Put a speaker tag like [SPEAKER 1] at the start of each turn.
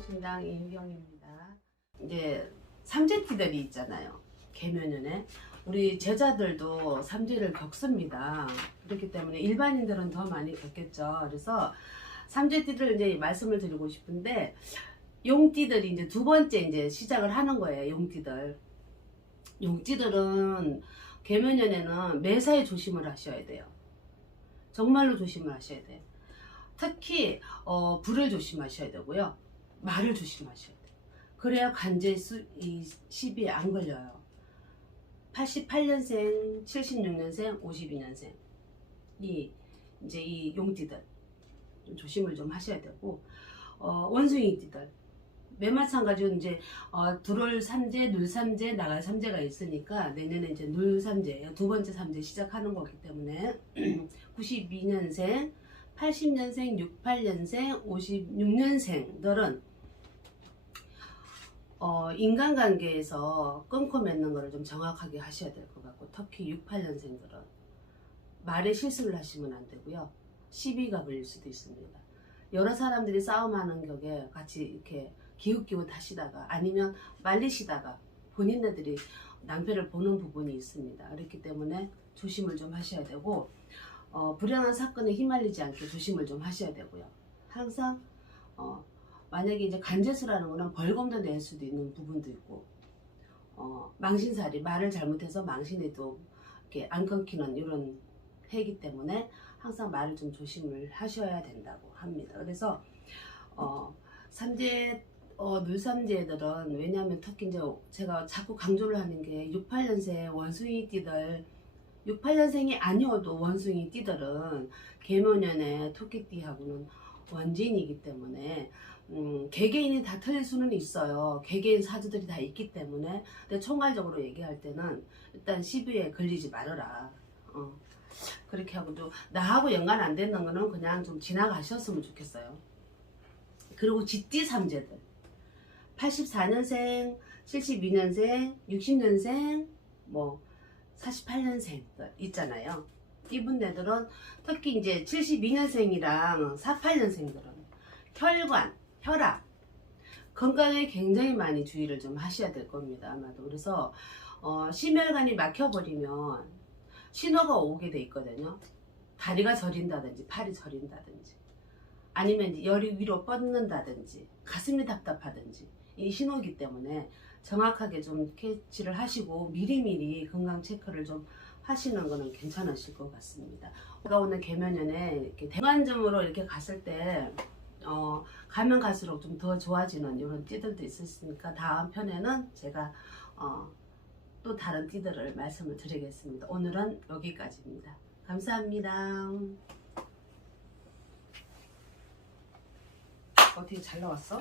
[SPEAKER 1] 신당 이유경입니다. 이제 삼재티들이 있잖아요. 개면연에 우리 제자들도 삼재를 겪습니다. 그렇기 때문에 일반인들은 더 많이 겪겠죠. 그래서 삼재띠들 이제 말씀을 드리고 싶은데 용띠들이 이제 두 번째 이제 시작을 하는 거예요. 용띠들. 용띠들은 개면연에는 매사에 조심을 하셔야 돼요. 정말로 조심을 하셔야 돼요. 특히 어, 불을 조심하셔야 되고요. 말을 조심하셔야 돼요. 그래야 관제수 이 시비에 안 걸려요. 88년생, 76년생, 52년생 이 이제 이 용띠들 좀 조심을 좀 하셔야 되고 어, 원숭이띠들 맨 마찬가지로 이제 어, 들어올 삼재, 눌 삼재, 나갈 삼재가 있으니까 내년에 이제 눌 삼재 두 번째 삼재 시작하는 거기 때문에 92년생, 80년생, 68년생, 56년생들은 어, 인간관계에서 끊고 맺는 거를 좀 정확하게 하셔야 될 것 같고 특히 68년생들은 말에 실수를 하시면 안 되고요. 시비가 걸릴 수도 있습니다. 여러 사람들이 싸움하는 격에 같이 이렇게 기웃기웃 하시다가 아니면 말리시다가 본인네들이 낭패를 보는 부분이 있습니다. 그렇기 때문에 조심을 좀 하셔야 되고 어, 불행한 사건에 휘말리지 않게 조심을 좀 하셔야 되고요. 항상 어, 만약에 이제 간제수라는 거는 벌금도 낼 수도 있는 부분도 있고 어, 망신살이 말을 잘못해서 망신에도 이렇게 안 끊기는 이런 해이기 때문에 항상 말을 좀 조심을 하셔야 된다고 합니다. 그래서 어, 삼재 어, 물삼재들은 왜냐하면 특히 이제 제가 자꾸 강조를 하는 게 68년생 원숭이 띠들 68년생이 아니어도 원숭이 띠들은 개묘년에 토끼띠하고는 원진이기 때문에 음, 개개인이 다 틀릴 수는 있어요. 개개인 사주들이 다 있기 때문에 근데 총괄적으로 얘기할 때는 일단 시비에 걸리지 말아라. 어, 그렇게 하고 또 나하고 연관 안 되는 거는 그냥 좀 지나가셨으면 좋겠어요. 그리고 지띠 삼재들 84년생, 72년생, 60년생, 뭐 48년생들 있잖아요. 이분들은 특히 이제 72년생이랑 48년생들은 혈관, 혈압, 건강에 굉장히 많이 주의를 좀 하셔야 될 겁니다. 아마도. 그래서 어, 심혈관이 막혀버리면 신호가 오게 돼 있거든요. 다리가 저린다든지 팔이 저린다든지 아니면 열이 위로 뻗는다든지 가슴이 답답하든지 이 신호이기 때문에 정확하게 좀 캐치를 하시고 미리미리 건강 체크를 좀 하시는 거는 괜찮으실 것 같습니다. 제가 오늘 개면연에 이렇게 대관점으로 이렇게 갔을 때 어, 가면 갈수록 좀 더 좋아지는 이런 띠들도 있으니까 다음 편에는 제가 어, 또 다른 띠들을 말씀을 드리겠습니다. 오늘은 여기까지입니다. 감사합니다. 어떻게 잘 나왔어?